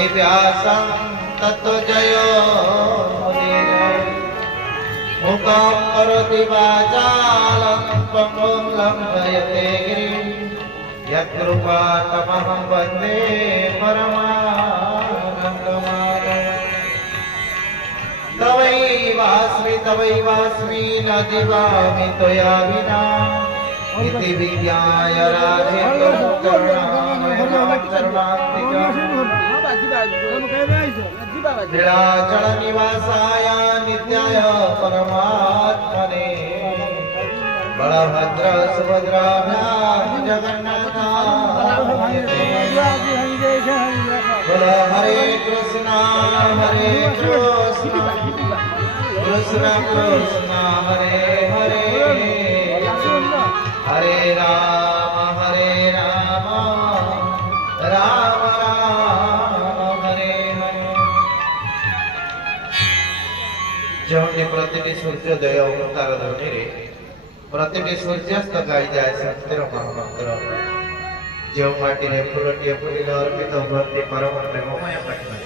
योगी व्यासं तत्त्वजयो मुनिः मुखं करोति वाचालं पङ्गुं लङ्घयते गिरिं यत्कृपातमहं वन्दे परमानन्दमाधवम् तवैवास्मि न जीवामि त्वया विना इति विज्ञाय राधेन्द्रं नीलाचलनिवासाय नित्याय परमात्मने बलभद्र सुभद्राभ्यां जगन्नाथाय बोल हरे कृष्ण कृष्ण कृष्ण हरे हरे हरे राम राम राम हरे हरे। ଯେଉଁଠି ପ୍ରତିଟି ସୂର୍ଯ୍ୟୋଦୟ ଓଁକାର ଧ୍ୱନିରେ ପ୍ରତିଟି ସୂର୍ଯ୍ୟାସ୍ତ ଗାଇଯାଏ ସତ୍ୟର ମହାମନ୍ତ୍ର। ଯେଉଁ ମାଟିରେ ଫୁଲଟିଏ ଫୁଲିଲେ ଅର୍ପିତ ହୁଅନ୍ତି ପରମ ପ୍ରେମମୟ ପାଖରେ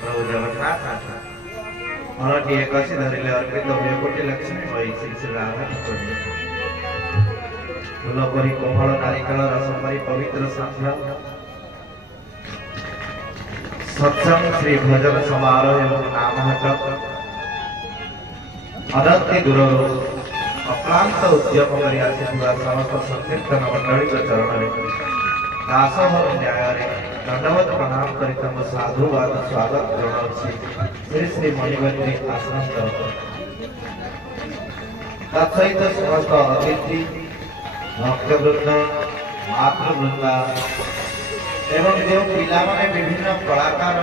ପ୍ରଭୁ ଜଗନ୍ନାଥ ଫଳଟିଏ କଷି ଧରିଲେ ଅର୍ପିତ ହୁଏ କୋଟି ଲକ୍ଷ୍ମୀମୟୀ ଶ୍ରୀ ଶ୍ରୀ ରାଧାକୃଷ୍ଣ। ଫୁଲ ପରି କୋମଳ ନାରିକେଳ ରସ ପରି ପବିତ୍ର ସନ୍ଧ୍ୟା ସତ୍ସଙ୍ଗ ଶ୍ରୀ ଭଜନ ସମାରୋହ ଏବଂ ନାମହାଟ ଅନନ୍ତି ଦୂରରୁ ଅକ୍ଳାନ୍ତ ଉଦ୍ୟମ କରି ଆସିଥିବା ସମସ୍ତ ସଂକୀର୍ତ୍ତନ ମଣ୍ଡଳୀଙ୍କ ଚରଣରେ ଦାସୋହର ନ୍ୟାୟରେ ଦଣ୍ଡବତ ପ୍ରଣାମ କରି ତାଙ୍କୁ ସାଧୁବାଦ ସ୍ୱାଗତ ଜଣାଉଛି ଶ୍ରୀ ଶ୍ରୀ ମଣିବନ୍ଦୀ ଆଶ୍ରମ ତରଫରୁ। ତତ୍ସହିତ ସମସ୍ତ ଅତିଥି ଭକ୍ତବୃନ୍ଦ ମାତୃବୃନ୍ଦ ଏବଂ ଯେଉଁ ପିଲାମାନେ ବିଭିନ୍ନ କଳାକାର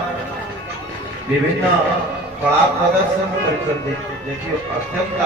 ବିଭିନ୍ନ କଳା ପ୍ରଦର୍ଶନ କରିଛନ୍ତି ଦେଖି ଅତ୍ୟନ୍ତ